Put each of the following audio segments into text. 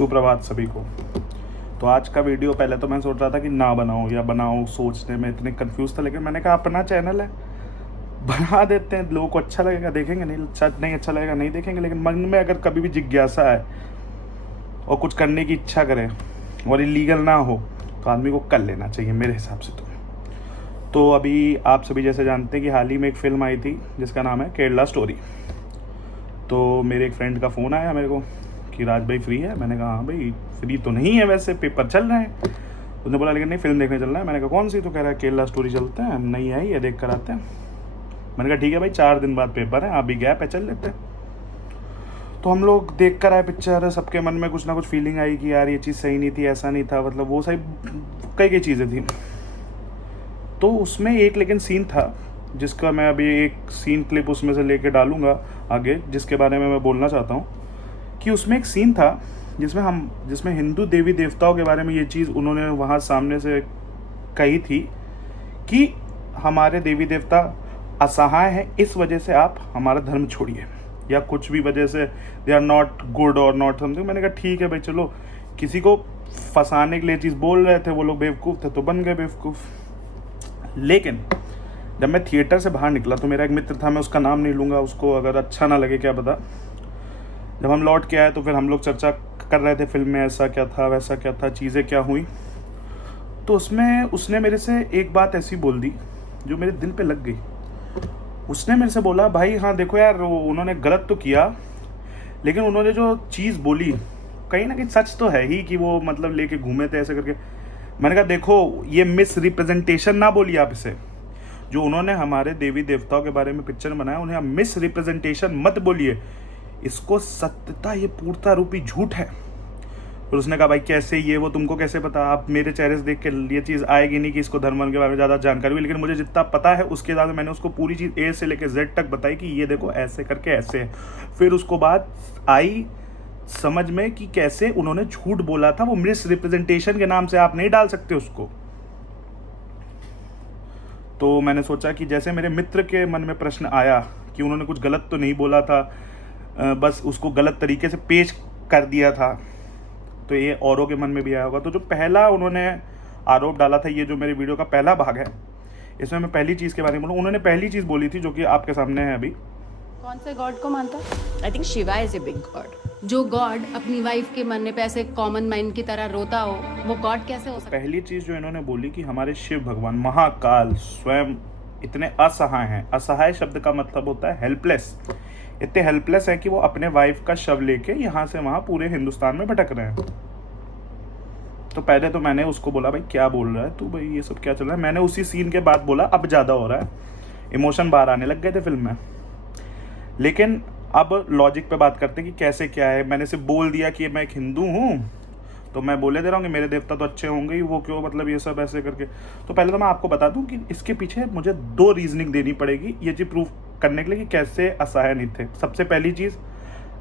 सुप्रभात सभी को। तो आज का वीडियो पहले तो मैं सोच रहा था कि ना बनाऊं या बनाऊं, सोचने में इतने कंफ्यूज था, लेकिन मैंने कहा अपना चैनल है, बना देते हैं। लोगों को अच्छा लगेगा देखेंगे, नहीं अच्छा लगेगा नहीं देखेंगे, लेकिन मन में अगर कभी भी जिज्ञासा है और कुछ करने की इच्छा करे और इलीगल ना हो तो आदमी को कर लेना चाहिए मेरे हिसाब से। तो अभी आप सभी जैसे जानते हैं कि हाल ही में एक फ़िल्म आई थी जिसका नाम है केरला स्टोरी। तो मेरे एक फ्रेंड का फ़ोन आया मेरे को कि राज भाई फ्री है। मैंने कहा हाँ भाई फ्री तो नहीं है, वैसे पेपर चल रहे हैं। उसने बोला लेकिन नहीं फिल्म देखने चलना है। मैंने कहा कौन सी? तो कह रहा है केरला स्टोरी चलते हैं, नहीं आई है, देख कर आते हैं। मैंने कहा ठीक है भाई, 4 दिन बाद पेपर है, अभी गैप है, चल लेते हैं। तो हम लोग देख कर आए पिक्चर। सबके मन में कुछ ना कुछ फीलिंग आई कि यार ये चीज़ सही नहीं थी, ऐसा नहीं था, मतलब वो सही कई चीज़ें थी। तो उसमें एक लेकिन सीन था जिसका मैं अभी एक सीन क्लिप उसमें से लेके डालूंगा आगे, जिसके बारे में मैं बोलना चाहता हूँ कि उसमें एक सीन था जिसमें हिंदू देवी देवताओं के बारे में ये चीज़ उन्होंने वहाँ सामने से कही थी कि हमारे देवी देवता असहाय हैं, इस वजह से आप हमारा धर्म छोड़िए, या कुछ भी वजह से दे आर नॉट गुड और नॉट समथिंग। मैंने कहा ठीक है भाई, चलो किसी को फंसाने के लिए चीज़ बोल रहे थे, वो लोग बेवकूफ़ थे तो बन गए बेवकूफ़। लेकिन जब मैं थिएटर से बाहर निकला तो मेरा एक मित्र था, मैं उसका नाम नहीं लूँगा, उसको अगर अच्छा ना लगे क्या पता। जब हम लौट के आए तो फिर हम लोग चर्चा कर रहे थे फिल्म में ऐसा क्या था, वैसा क्या था, चीज़ें क्या हुई। तो उसमें उसने मेरे से एक बात ऐसी बोल दी जो मेरे दिल पे लग गई। उसने मेरे से बोला भाई हाँ देखो यार, उन्होंने गलत तो किया, लेकिन उन्होंने जो चीज़ बोली कहीं ना कहीं सच तो है ही कि वो मतलब लेके घूमे थे ऐसे करके। मैंने कहा देखो ये मिस रिप्रेजेंटेशन ना बोलिए आप इसे। जो उन्होंने हमारे देवी देवताओं के बारे में पिक्चर बनाया उन्हें आप मिस रिप्रेजेंटेशन मत बोलिए, इसको सत्यता ये पूर्णता रूपी झूठ है। फिर उसने कहा भाई कैसे, ये वो तुमको कैसे पता? आप मेरे चेहरे से देख के ये चीज़ आएगी नहीं कि इसको धर्म के बारे में ज़्यादा जानकारी हुई, लेकिन मुझे जितना पता है उसके हिसाब से मैंने उसको पूरी चीज़ ए से लेकर जेड तक बताई कि ये देखो ऐसे करके ऐसे है। फिर उसको बात आई समझ में कि कैसे उन्होंने झूठ बोला था, वो मिस रिप्रेजेंटेशन के नाम से आप नहीं डाल सकते उसको। तो मैंने सोचा कि जैसे मेरे मित्र के मन में प्रश्न आया कि उन्होंने कुछ गलत तो नहीं बोला था, बस उसको गलत तरीके से पेश कर दिया था, तो ये औरों के मन में भी आया होगा। तो जो पहला उन्होंने आरोप डाला था, ये जो मेरे वीडियो का पहला भाग है, इसमें मैं पहली चीज़ के बारे में बोलूँ। उन्होंने पहली चीज़ बोली थी जो कि आपके सामने है अभी। कौन से गॉड को मानता? I think Shiva is a big God. जो गॉड अपनी वाइफ के मरने पे ऐसे कॉमन मैन की तरह रोता हो, वो गॉड कैसे हो सकता? पहली चीज़ जो इन्होंने बोली कि हमारे शिव भगवान महाकाल स्वयं इतने असहाय हैं। असहाय शब्द का मतलब होता है हेल्पलेस। इतने हेल्पलेस है कि वो अपने वाइफ का शव लेके यहाँ से वहाँ पूरे हिंदुस्तान में भटक रहे हैं। तो पहले तो मैंने उसको बोला भाई क्या बोल रहा है तू, भाई ये सब क्या चल रहा है। मैंने उसी सीन के बाद बोला अब ज़्यादा हो रहा है, इमोशन बाहर आने लग गए थे फिल्म में। लेकिन अब लॉजिक पे बात करते हैं कि कैसे क्या है। मैंने सिर्फ बोल दिया कि मैं एक हिंदू हूँ तो मैं बोले दे रहा हूँ कि मेरे देवता तो अच्छे होंगे ही, वो क्यों मतलब ये सब ऐसे करके। तो पहले तो मैं आपको बता दूँ कि इसके पीछे मुझे 2 रीजनिंग देनी पड़ेगी ये चीज़ प्रूफ करने के लिए कि कैसे असहाय नहीं थे। सबसे पहली चीज़,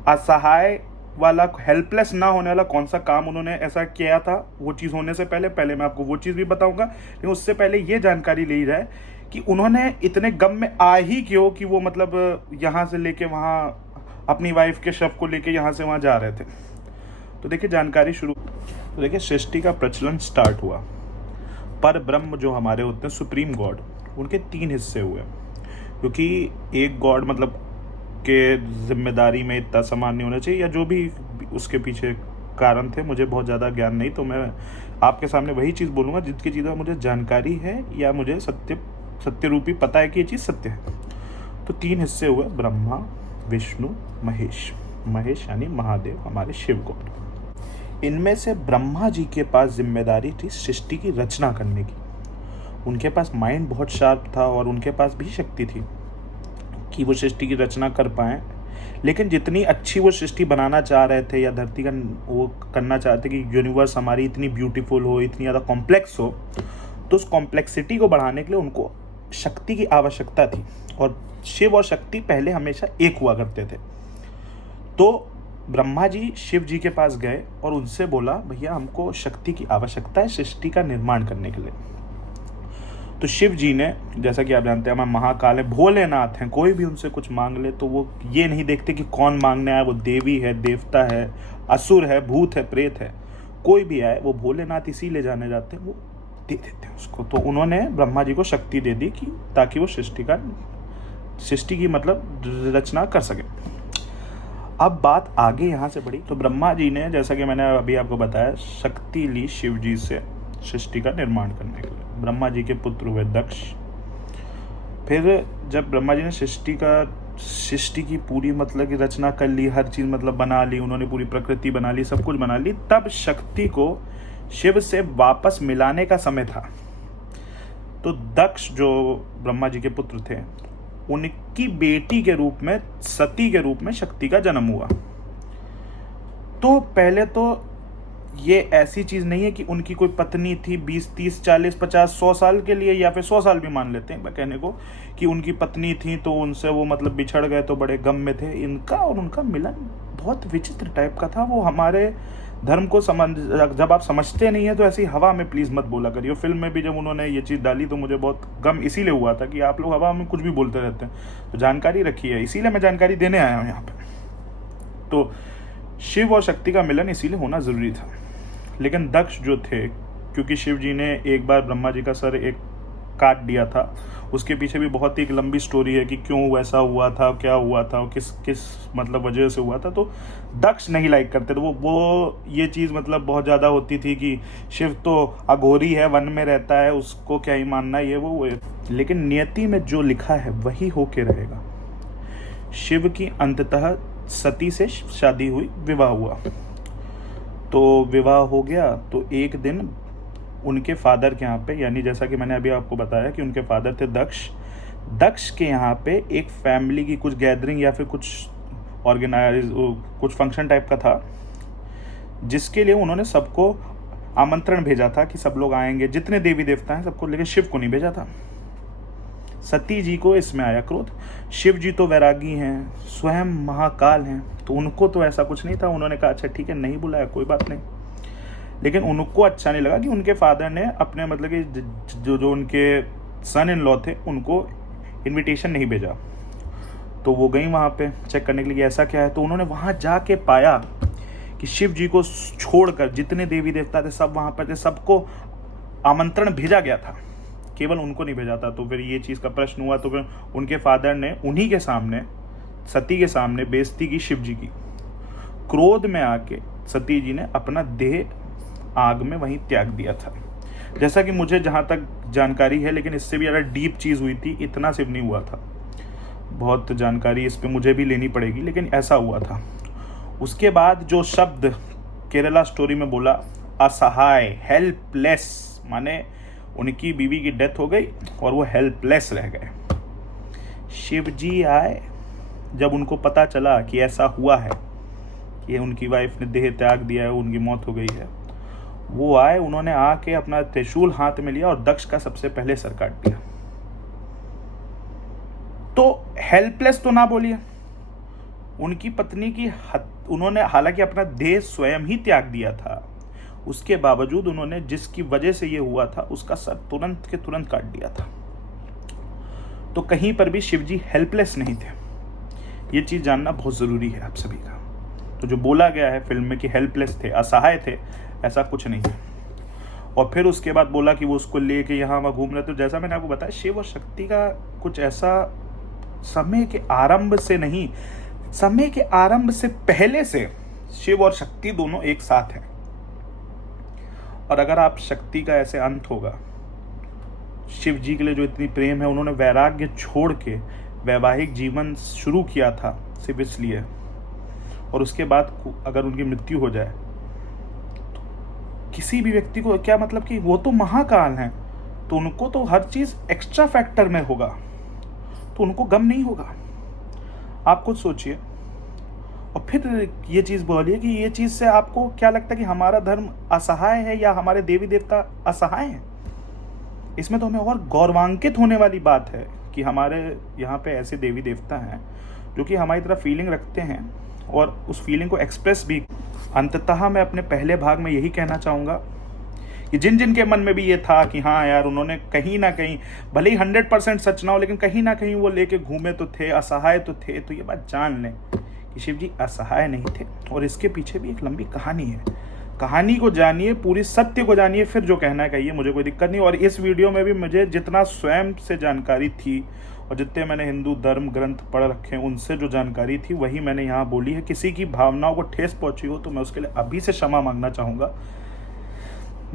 असहाय वाला हेल्पलेस ना होने वाला कौन सा काम उन्होंने ऐसा किया था, वो चीज़ होने से पहले मैं आपको वो चीज़ भी बताऊंगा। लेकिन उससे पहले ये जानकारी ली जाए कि उन्होंने इतने गम में आ ही क्यों कि वो मतलब यहाँ से लेके वहाँ अपनी वाइफ के शव को लेके यहाँ से वहाँ जा रहे थे। तो देखिए जानकारी शुरू। तो देखिए सृष्टि का प्रचलन स्टार्ट हुआ। पर ब्रह्म जो हमारे होते हैं सुप्रीम गॉड, उनके 3 हिस्से हुए, क्योंकि एक गॉड मतलब के जिम्मेदारी में इतना समान नहीं होना चाहिए, या जो भी उसके पीछे कारण थे मुझे बहुत ज़्यादा ज्ञान नहीं। तो मैं आपके सामने वही चीज़ बोलूँगा जिसकी चीज़ें मुझे जानकारी है या मुझे सत्य रूपी पता है कि ये चीज़ सत्य है। तो 3 हिस्से हुए, ब्रह्मा विष्णु महेश। महेश यानी महादेव, हमारे शिव गॉड। इनमें से ब्रह्मा जी के पास जिम्मेदारी थी सृष्टि की रचना करने की। उनके पास माइंड बहुत शार्प था और उनके पास भी शक्ति थी कि वो सृष्टि की रचना कर पाएँ। लेकिन जितनी अच्छी वो सृष्टि बनाना चाह रहे थे या धरती का वो करना चाहते कि यूनिवर्स हमारी इतनी ब्यूटीफुल हो, इतनी ज़्यादा कॉम्प्लेक्स हो, तो उस कॉम्प्लेक्सिटी को बढ़ाने के लिए उनको शक्ति की आवश्यकता थी। और शिव और शक्ति पहले हमेशा एक हुआ करते थे। तो ब्रह्मा जी शिव जी के पास गए और उनसे बोला भैया हमको शक्ति की आवश्यकता है सृष्टि का निर्माण करने के लिए। तो शिव जी ने, जैसा कि आप जानते हैं हमारे महाकाल है, भोलेनाथ हैं, कोई भी उनसे कुछ मांग ले तो वो ये नहीं देखते कि कौन मांगने आया, वो देवी है, देवता है, असुर है, भूत है, प्रेत है, कोई भी आए वो भोलेनाथ इसीलिए जाने जाते हैं, वो दे देते हैं उसको। तो उन्होंने ब्रह्मा जी को शक्ति दे दी कि ताकि वो सृष्टि की मतलब रचना कर सके। अब बात आगे यहाँ से बढ़ी तो ब्रह्मा जी ने, जैसा कि मैंने अभी आपको बताया, शक्ति ली शिव जी से सृष्टि का निर्माण करने के लिए। ब्रह्मा जी के पुत्र हुए दक्ष। फिर जब ब्रह्मा जी ने सृष्टि की पूरी मतलब की रचना कर ली, हर चीज़ मतलब बना ली, उन्होंने पूरी प्रकृति बना ली, सब कुछ बना ली, तब शक्ति को शिव से वापस मिलाने का समय था। तो दक्ष जो ब्रह्मा जी के पुत्र थे, उनकी बेटी के रूप में, सती के रूप में शक्ति का जन्म हुआ। तो पहले तो ये ऐसी चीज़ नहीं है कि उनकी कोई पत्नी थी 20, 30, 40, 50, 100 साल के लिए, या फिर 100 साल भी मान लेते हैं कहने को कि उनकी पत्नी थी तो उनसे वो मतलब बिछड़ गए तो बड़े गम में थे। इनका और उनका मिलन बहुत विचित्र टाइप का था। वो हमारे धर्म को जब आप समझते नहीं है तो ऐसी हवा में प्लीज़ मत बोला करिए। फिल्म में भी जब उन्होंने ये चीज़ डाली तो मुझे बहुत गम इसीलिए हुआ था कि आप लोग हवा में कुछ भी बोलते रहते हैं। तो जानकारी रखी है, इसीलिए मैं जानकारी देने आया हूँ यहाँ पर। तो शिव और शक्ति का मिलन इसीलिए होना ज़रूरी था। लेकिन दक्ष जो थे, क्योंकि शिव जी ने एक बार ब्रह्मा जी का सर एक काट दिया था, उसके पीछे भी बहुत ही एक लंबी स्टोरी है कि क्यों वैसा हुआ था, क्या हुआ था, किस मतलब वजह से हुआ था। तो दक्ष नहीं लाइक करते थे वो ये चीज़ मतलब बहुत ज़्यादा होती थी कि शिव तो अघोरी है, वन में रहता है, उसको क्या ही मानना, ये वो। लेकिन नियति में जो लिखा है वही होके रहेगा। शिव की अंततः सती से शादी हुई, विवाह हुआ। तो विवाह हो गया तो एक दिन उनके फादर के यहाँ पे, यानी जैसा कि मैंने अभी आपको बताया कि उनके फादर थे दक्ष के यहाँ पे एक फैमिली की कुछ गैदरिंग या फिर कुछ फंक्शन टाइप का था, जिसके लिए उन्होंने सबको आमंत्रण भेजा था कि सब लोग आएंगे, जितने देवी देवता हैं सबको, लेकिन शिव को नहीं भेजा था। सती जी को इसमें आया क्रोध। शिव जी तो वैरागी हैं, स्वयं महाकाल हैं, तो उनको तो ऐसा कुछ नहीं था। उन्होंने कहा अच्छा ठीक है, नहीं बुलाया कोई बात नहीं। लेकिन उनको अच्छा नहीं लगा कि उनके फादर ने अपने मतलब कि जो उनके सन इन लॉ थे उनको इनविटेशन नहीं भेजा। तो वो गई वहाँ पे चेक करने के लिए ऐसा क्या है। तो उन्होंने वहाँ जाके पाया कि शिव जी को छोड़कर जितने देवी देवता थे सब वहाँ पर थे, सबको आमंत्रण भेजा गया था, केवल उनको नहीं भेजा था। तो फिर ये चीज़ का प्रश्न हुआ। तो फिर उनके फादर ने उन्हीं के सामने, सती के सामने बेइज्जती की शिव जी की। क्रोध में आके सती जी ने अपना देह आग में वहीं त्याग दिया था, जैसा कि मुझे जहाँ तक जानकारी है। लेकिन इससे भी ज़्यादा डीप चीज़ हुई थी, इतना सिर्फ नहीं हुआ था, बहुत जानकारी इस पर मुझे भी लेनी पड़ेगी, लेकिन ऐसा हुआ था। उसके बाद जो शब्द केरला स्टोरी में बोला, असहाय, हेल्पलेस, माने उनकी बीवी की डेथ हो गई और वो हेल्पलेस रह गए। शिव जी आए, जब उनको पता चला कि ऐसा हुआ है कि उनकी वाइफ ने देह त्याग दिया है, उनकी मौत हो गई है, वो आए, उन्होंने आके अपना त्रिशूल हाथ में लिया और दक्ष का सबसे पहले सर काट दिया। तो हेल्पलेस तो ना बोलिए, उनकी पत्नी की उन्होंने हालांकि अपना देह स्वयं ही त्याग दिया था, उसके बावजूद उन्होंने जिसकी वजह से ये हुआ था उसका सर तुरंत के तुरंत काट दिया था। तो कहीं पर भी शिवजी हेल्पलेस नहीं थे, ये चीज़ जानना बहुत ज़रूरी है आप सभी का। तो जो बोला गया है फिल्म में कि हेल्पलेस थे, असहाय थे, ऐसा कुछ नहीं है। और फिर उसके बाद बोला कि वो उसको लेके यहाँ वहाँ घूम रहे। तो जैसा मैंने आपको बताया, शिव और शक्ति का कुछ ऐसा समय के आरंभ से नहीं, समय के आरंभ से पहले से शिव और शक्ति दोनों एक साथ हैं। और अगर आप शक्ति का ऐसे अंत होगा, शिव जी के लिए जो इतनी प्रेम है, उन्होंने वैराग्य छोड़ के वैवाहिक जीवन शुरू किया था सिर्फ इसलिए, और उसके बाद अगर उनकी मृत्यु हो जाए तो किसी भी व्यक्ति को क्या मतलब कि वो तो महाकाल हैं, तो उनको तो हर चीज़ एक्स्ट्रा फैक्टर में होगा, तो उनको गम नहीं होगा। आप खुद सोचिए। और फिर ये चीज़ बोलिए कि ये चीज़ से आपको क्या लगता है कि हमारा धर्म असहाय है या हमारे देवी देवता असहाय हैं? इसमें तो हमें और गौरवान्वित होने वाली बात है कि हमारे यहाँ पे ऐसे देवी देवता हैं जो कि हमारी तरह फीलिंग रखते हैं और उस फीलिंग को एक्सप्रेस भी। अंततः मैं अपने पहले भाग में यही कहना चाहूँगा कि जिन जिन के मन में भी ये था कि हाँ यार, उन्होंने कहीं ना कहीं, भले ही 100% सच ना हो, लेकिन कहीं ना कहीं वो लेके घूमे तो थे, असहाय तो थे, तो ये बात जान लें कि कि शिव जी असहाय नहीं थे और इसके पीछे भी एक लंबी कहानी है। कहानी को जानिए, पूरी सत्य को जानिए, फिर जो कहना है कहिए, मुझे कोई दिक्कत नहीं। और इस वीडियो में भी मुझे जितना स्वयं से जानकारी थी और जितने मैंने हिंदू धर्म ग्रंथ पढ़ रखे हैं उनसे जो जानकारी थी वही मैंने यहाँ बोली है। किसी की भावनाओं को ठेस पहुंची हो तो मैं उसके लिए अभी से क्षमा मांगना चाहूँगा,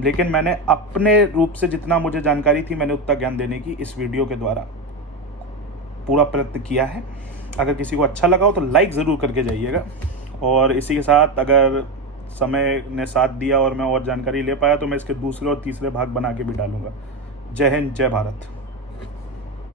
लेकिन मैंने अपने रूप से जितना मुझे जानकारी थी मैंने उतना ज्ञान देने की इस वीडियो के द्वारा पूरा प्रयत्न किया है। अगर किसी को अच्छा लगा हो तो लाइक ज़रूर करके जाइएगा। और इसी के साथ अगर समय ने साथ दिया और मैं और जानकारी ले पाया तो मैं इसके दूसरे और तीसरे भाग बना के भी डालूंगा। जय हिंद, जय भारत।